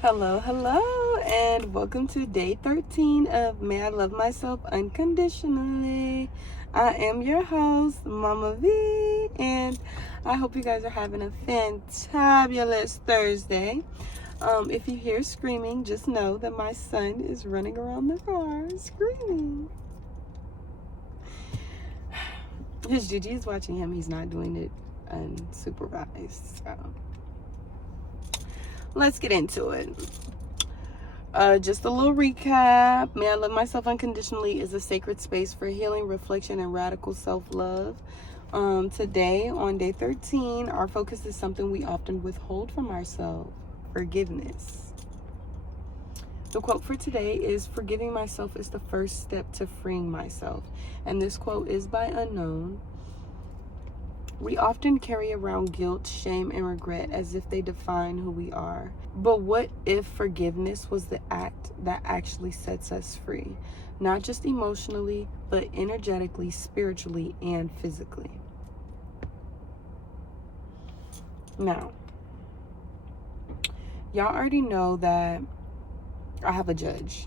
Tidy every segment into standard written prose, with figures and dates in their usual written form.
Hello, hello, and welcome to day 13 of May I Love Myself Unconditionally. I am your host, Mama V, and I hope you guys are having a fantabulous Thursday. If you hear screaming, just know that my son is running around the car screaming. His Gigi is watching him. He's not doing it unsupervised, so let's get into it. Just a little recap. May I Love Myself Unconditionally is a sacred space for healing, reflection, and radical self-love. Today, on day 13, our focus is something we often withhold from ourselves: forgiveness. The quote for today is, "Forgiving myself is the first step to freeing myself." And this quote is by Unknown. We often carry around guilt, shame, and regret as if they define who we are. But what if forgiveness was the act that actually sets us free? Not just emotionally, but energetically, spiritually, and physically. Now, y'all already know that I have a judge.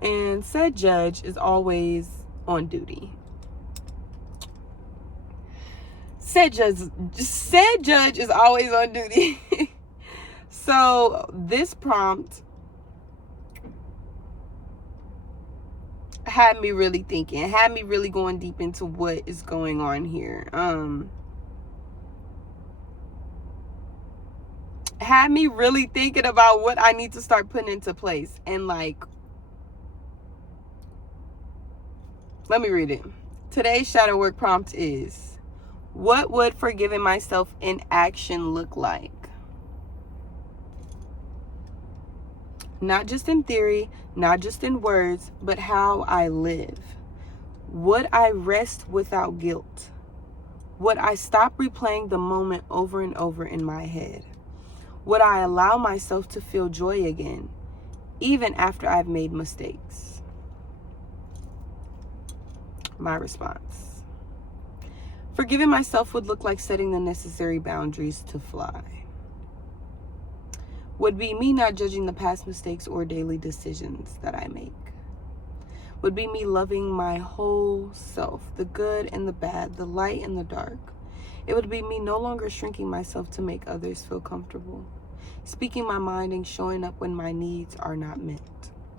And said judge is always on duty. Said judge is always on duty. So this prompt had me really thinking, had me really going deep into what is going on here. Had me really thinking about what I need to start putting into place. And let me read it. Today's shadow work prompt is, what would forgiving myself in action look like? Not just in theory, not just in words, but how I live. Would I rest without guilt? Would I stop replaying the moment over and over in my head? Would I allow myself to feel joy again, even after I've made mistakes? My response: forgiving myself would look like setting the necessary boundaries to fly. Would be me not judging the past mistakes or daily decisions that I make. Would be me loving my whole self, the good and the bad, the light and the dark. It would be me no longer shrinking myself to make others feel comfortable, speaking my mind and showing up when my needs are not met.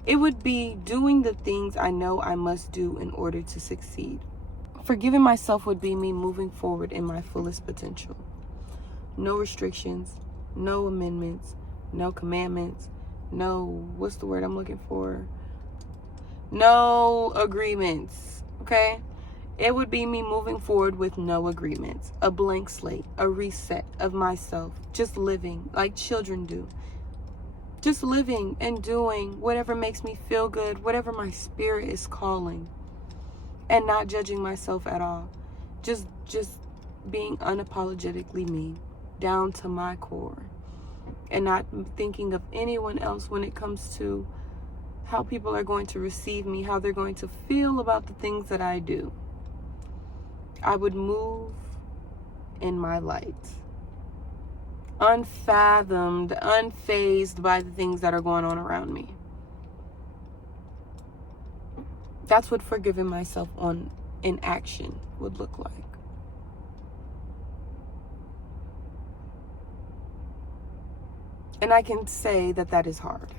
It would be doing the things I know I must do in order to succeed. Forgiving myself would be me moving forward in my fullest potential. No restrictions, no amendments, no commandments, what's the word I'm looking for? No agreements, okay? It would be me moving forward with no agreements, a blank slate, a reset of myself, just living like children do. Just living and doing whatever makes me feel good, whatever my spirit is calling, and not judging myself at all. Just being unapologetically me, down to my core, and not thinking of anyone else when it comes to how people are going to receive me, how they're going to feel about the things that I do. I would move in my light, unfathomed, unfazed by the things that are going on around me. That's what forgiving myself in action would look like. And I can say that that is hard.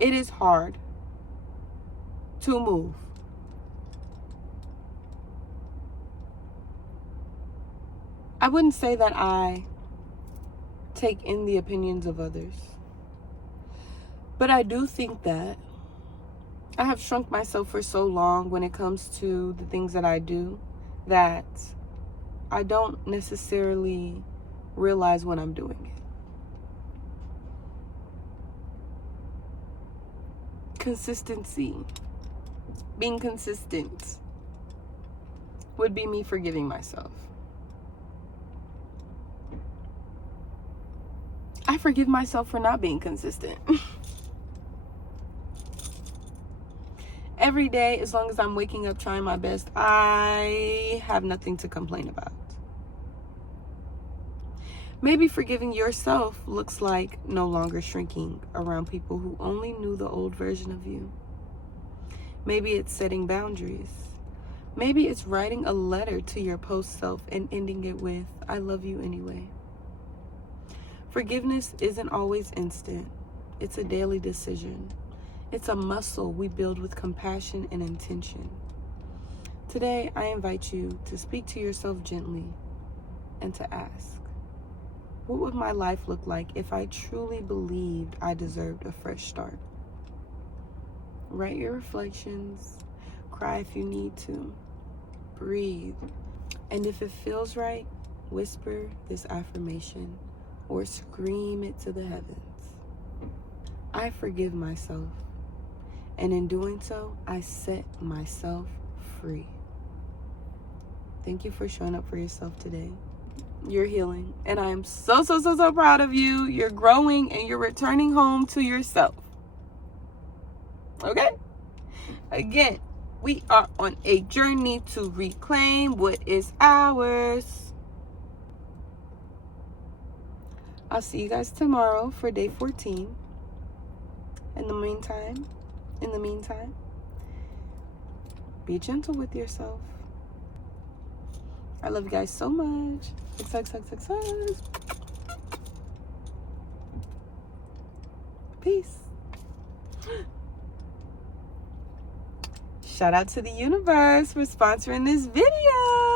It is hard to move. I wouldn't say that I take in the opinions of others, but I do think that I have shrunk myself for so long when it comes to the things that I do that I don't necessarily realize when I'm doing it. Consistency, being consistent, would be me forgiving myself. I forgive myself for not being consistent. Every day, as long as I'm waking up trying my best, I have nothing to complain about. Maybe forgiving yourself looks like no longer shrinking around people who only knew the old version of you. Maybe it's setting boundaries. Maybe it's writing a letter to your post self and ending it with, I love you anyway. Forgiveness isn't always instant. It's a daily decision. It's a muscle we build with compassion and intention. Today, I invite you to speak to yourself gently and to ask, what would my life look like if I truly believed I deserved a fresh start? Write your reflections, cry if you need to, breathe, and if it feels right, whisper this affirmation or scream it to the heavens. I forgive myself, and in doing so, I set myself free. Thank you for showing up for yourself today. You're healing, and I am so proud of you. You're growing and you're returning home to yourself. Okay? Again, we are on a journey to reclaim what is ours. I'll see you guys tomorrow for day 14. In the meantime, be gentle with yourself. I love you guys so much. Hugs. Peace. Shout out to the universe for sponsoring this video.